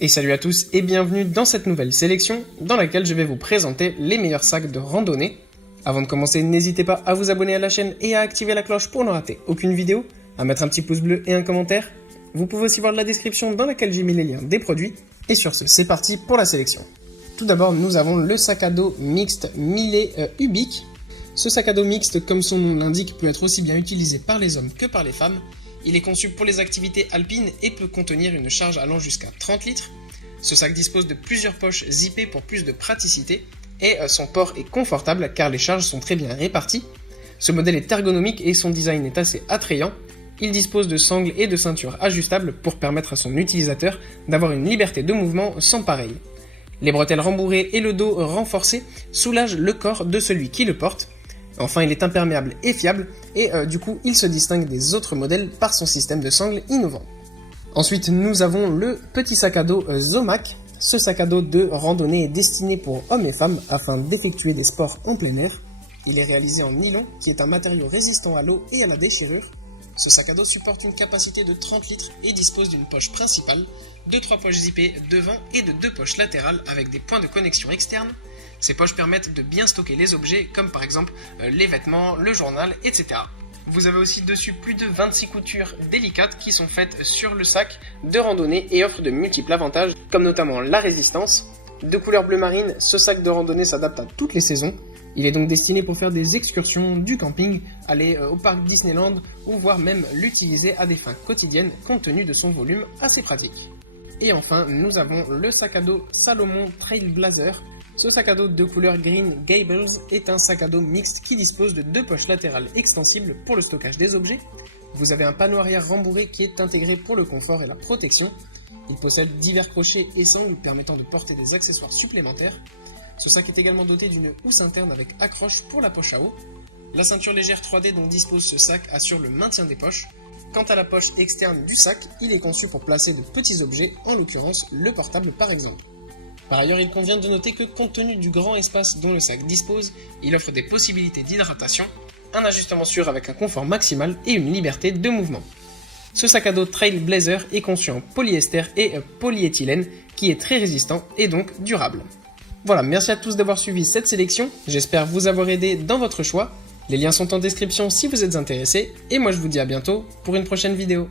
Et salut à tous et bienvenue dans cette nouvelle sélection dans laquelle je vais vous présenter les meilleurs sacs de randonnée. Avant de commencer, n'hésitez pas à vous abonner à la chaîne et à activer la cloche pour ne rater aucune vidéo, à mettre un petit pouce bleu et un commentaire. Vous pouvez aussi voir la description dans laquelle j'ai mis les liens des produits. Et sur ce, c'est parti pour la sélection. Tout d'abord, nous avons le sac à dos mixte Millet Ubique. Ce sac à dos mixte, comme son nom l'indique, peut être aussi bien utilisé par les hommes que par les femmes. Il est conçu pour les activités alpines et peut contenir une charge allant jusqu'à 30 litres. Ce sac dispose de plusieurs poches zippées pour plus de praticité et son port est confortable car les charges sont très bien réparties. Ce modèle est ergonomique et son design est assez attrayant. Il dispose de sangles et de ceintures ajustables pour permettre à son utilisateur d'avoir une liberté de mouvement sans pareil. Les bretelles rembourrées et le dos renforcé soulagent le corps de celui qui le porte. Enfin, il est imperméable et fiable et du coup, il se distingue des autres modèles par son système de sangles innovant. Ensuite, nous avons le petit sac à dos Zomac. Ce sac à dos de randonnée est destiné pour hommes et femmes afin d'effectuer des sports en plein air. Il est réalisé en nylon, qui est un matériau résistant à l'eau et à la déchirure. Ce sac à dos supporte une capacité de 30 litres et dispose d'une poche principale, de 3 poches zippées devant et de 2 poches latérales avec des points de connexion externes. Ces poches permettent de bien stocker les objets comme par exemple les vêtements, le journal, etc. Vous avez aussi dessus plus de 26 coutures délicates qui sont faites sur le sac de randonnée et offrent de multiples avantages comme notamment la résistance. De couleur bleu marine, ce sac de randonnée s'adapte à toutes les saisons. Il est donc destiné pour faire des excursions, du camping, aller au parc Disneyland ou voire même l'utiliser à des fins quotidiennes compte tenu de son volume assez pratique. Et enfin, nous avons le sac à dos Salomon Trailblazer. Ce sac à dos de couleur Green Gables est un sac à dos mixte qui dispose de 2 poches latérales extensibles pour le stockage des objets. Vous avez un panneau arrière rembourré qui est intégré pour le confort et la protection. Il possède divers crochets et sangles permettant de porter des accessoires supplémentaires. Ce sac est également doté d'une housse interne avec accroche pour la poche à eau. La ceinture légère 3D dont dispose ce sac assure le maintien des poches. Quant à la poche externe du sac, il est conçu pour placer de petits objets, en l'occurrence le portable par exemple. Par ailleurs, il convient de noter que compte tenu du grand espace dont le sac dispose, il offre des possibilités d'hydratation, un ajustement sûr avec un confort maximal et une liberté de mouvement. Ce sac à dos Trailblazer est conçu en polyester et polyéthylène qui est très résistant et donc durable. Voilà, merci à tous d'avoir suivi cette sélection, j'espère vous avoir aidé dans votre choix. Les liens sont en description si vous êtes intéressés, et moi je vous dis à bientôt pour une prochaine vidéo.